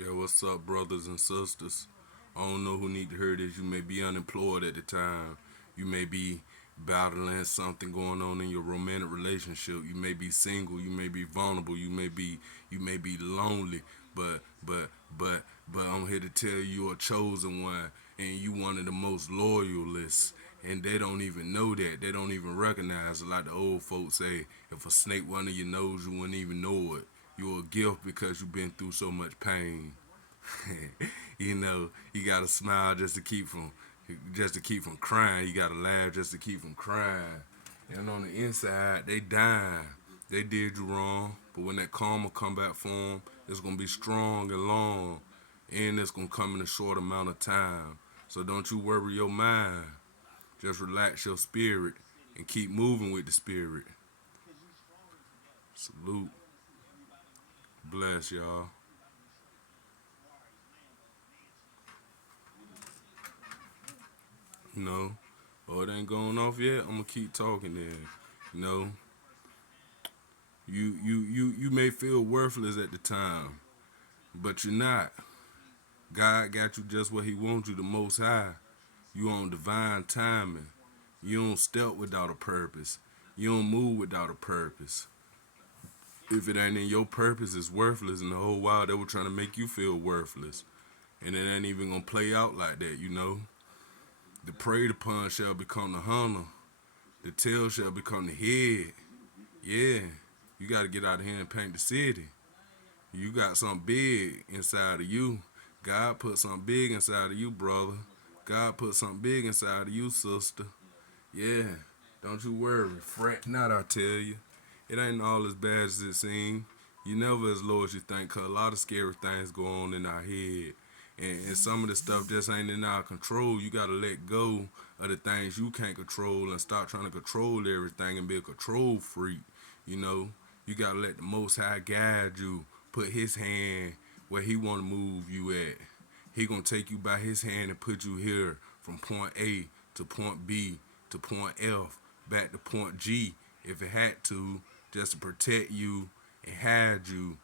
Yeah, what's up, brothers and sisters? I don't know who need to hear this. You may be unemployed at the time. You may be battling something going on in your romantic relationship. You may be single. You may be vulnerable. You may be lonely. But but but but I'm here to tell you you're a chosen one, and you one of the most loyalists. And they don't even know that. They don't even recognize it. Like the old folks say, if a snake went under your nose, you wouldn't even know it. You're a gift because you've been through so much pain. You gotta smile just to keep from crying. You gotta laugh just to keep from crying. And on the inside, they dying. They did you wrong, but when that karma come back for them, it's gonna be strong and long, and it's gonna come in a short amount of time. So don't you worry your mind. Just relax your spirit and keep moving with the spirit. Salute. Bless y'all. You know, oh, it ain't going off yet. I'm gonna keep talking then. You know, you may feel worthless at the time, but you're not. God got you just where He wants you. The Most High. You on divine timing. You don't step without a purpose. You don't move without a purpose. If it ain't in your purpose, it's worthless. And the whole while they were trying to make you feel worthless, and it ain't even gonna play out like that. The preyed upon shall become the hunter. The tail shall become the head. Yeah, you got to get out of here and paint the city. You got something big inside of you. God put something big inside of you, brother. God put something big inside of you, sister. Yeah, don't you worry. Fret not, I tell you. It ain't all as bad as it seems. You never as low as you think, cause a lot of scary things go on in our head. And some of the stuff just ain't in our control. You gotta let go of the things you can't control and stop trying to control everything and be a control freak. You know, you gotta let the Most High guide you. Put His hand where He wanna move you at. He gonna take you by His hand and put you here from point A to point B to point F back to point G if it had to, just to protect you and hide you.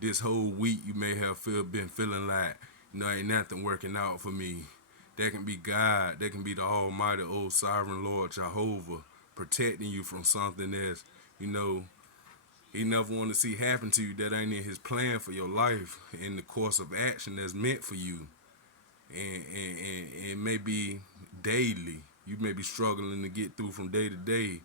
This whole week you may have been feeling like, ain't nothing working out for me. That can be God. That can be the Almighty, old Sovereign Lord Jehovah protecting you from something that's, you know, He never want to see happen to you that ain't in His plan for your life in the course of action that's meant for you. And it may be daily. You may be struggling to get through from day to day,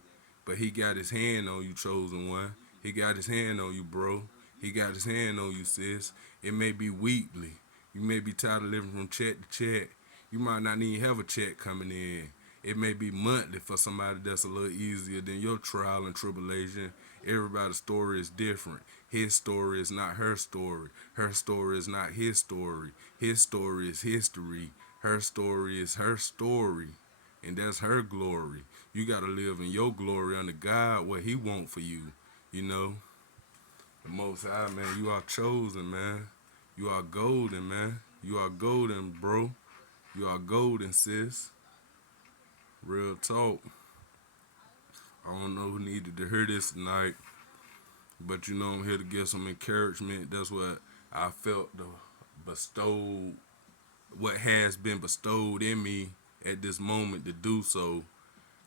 but He got His hand on you, chosen one. He got His hand on you, bro. He got His hand on you, sis. It may be weekly. You may be tired of living from check to check. You might not even have a check coming in. It may be monthly for somebody that's a little easier than your trial and tribulation. Everybody's story is different. His story is not her story. Her story is not his story. His story is history. Her story is her story. And that's her glory. You got to live in your glory under God, what He want for you. You know, the Most High, man, you are chosen, man. You are golden, man. You are golden, bro. You are golden, sis. Real talk. I don't know who needed to hear this tonight, but I'm here to give some encouragement. That's what I felt the bestowed, what has been bestowed in me at this moment to do so,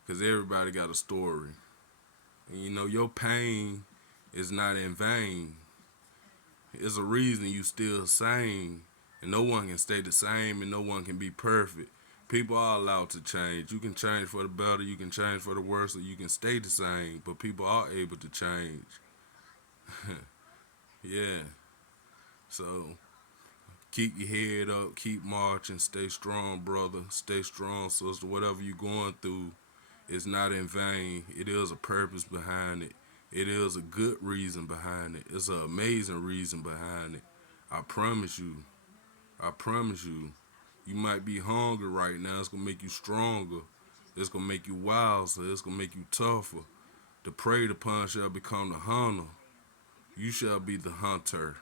because everybody got a story. And your pain is not in vain. It's a reason you still sane. And no one can stay the same and no one can be perfect. People are allowed to change. You can change for the better, you can change for the worse, or you can stay the same. But people are able to change. Yeah. So keep your head up, keep marching, stay strong, brother. Stay strong, sister. Whatever you're going through is not in vain. It is a purpose behind it. It is a good reason behind it. It's an amazing reason behind it. I promise you. I promise you. You might be hungry right now. It's gonna make you stronger. It's gonna make you wiser. It's gonna make you tougher. The preyed upon shall become the hunter. You shall be the hunter.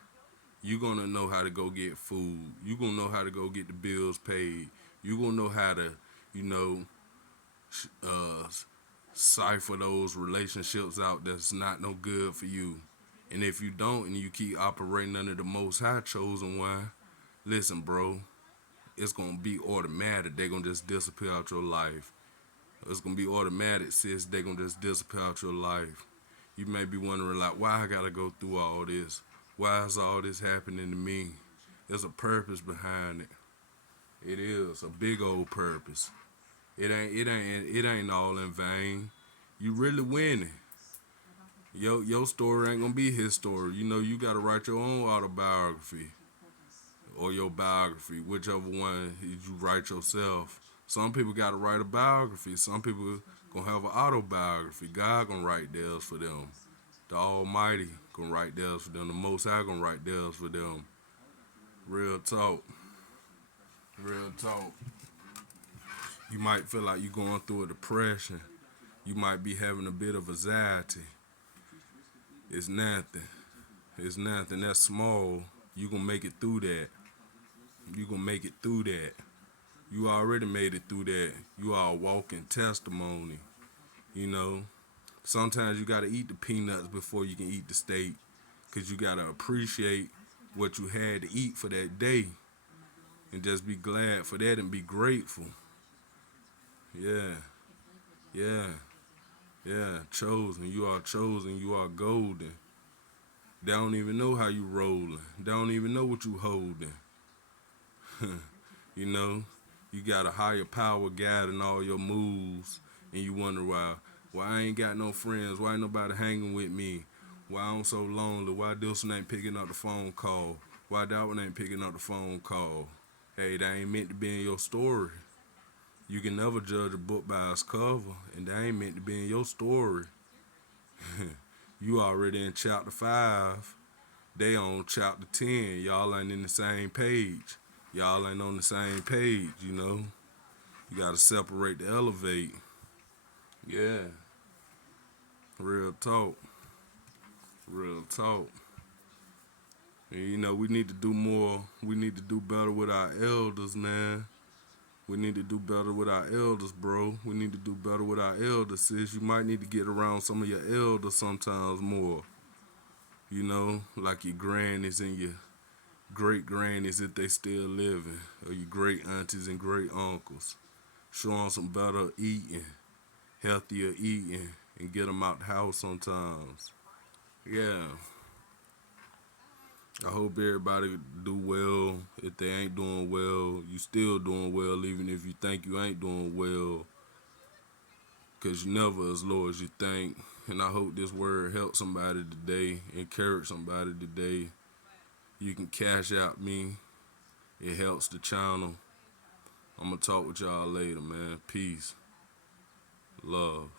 You gonna know how to go get food. You gonna know how to go get the bills paid. You gonna know how to, you know, uh, cipher those relationships out that's not no good for you. And if you don't, and you keep operating under the Most High chosen one, Listen, bro, it's gonna be automatic. They gonna just disappear out your life. It's gonna be automatic, sis. They gonna just disappear out your life. You may be wondering like, why I gotta go through all this? Why is all this happening to me? There's a purpose behind it. It is a big old purpose. It ain't all in vain. You really winning. Your story ain't gonna be his story. You know you gotta write your own autobiography or your biography, whichever one you write yourself. Some people gotta write a biography. Some people gonna have an autobiography. God gonna write theirs for them. The Almighty gonna write theirs for them. The Most High gonna write theirs for them. Real talk. Real talk. You might feel like you're going through a depression. You might be having a bit of anxiety. It's nothing. It's nothing. That's small. You gonna make it through that. You gonna make it through that. You already made it through that. You are a walking testimony. You know. Sometimes you gotta eat the peanuts before you can eat the steak. Cause you gotta appreciate what you had to eat for that day. And just be glad for that and be grateful. Yeah. Yeah. Yeah. Chosen. You are chosen. You are golden. They don't even know how you rolling. They don't even know what you holding. You know, you got a higher power guiding all your moves, and you wonder why I ain't got no friends, why ain't nobody hanging with me, why I'm so lonely, why this one ain't picking up the phone call, why that one ain't picking up the phone call. Hey, that ain't meant to be in your story. You can never judge a book by its cover, and that ain't meant to be in your story. You already in chapter 5. They on chapter 10. Y'all ain't in the same page. Y'all ain't on the same page, you know. You gotta separate to elevate. Yeah. Real talk. Real talk. And, you know, we need to do more. We need to do better with our elders, man. We need to do better with our elders, bro. We need to do better with our elders, sis. You might need to get around some of your elders sometimes more. You know, like your grannies and your great grannies if they still living, or your great aunties and great uncles. Show them some better eating, healthier eating, and get them out the house sometimes. Yeah, I hope everybody do well. If they ain't doing well, you still doing well, even if you think you ain't doing well, because you never as low as you think. And I hope this word helped somebody today, encourage somebody today. You can cash out me. It helps the channel. I'm going to talk with y'all later, man. Peace. Love.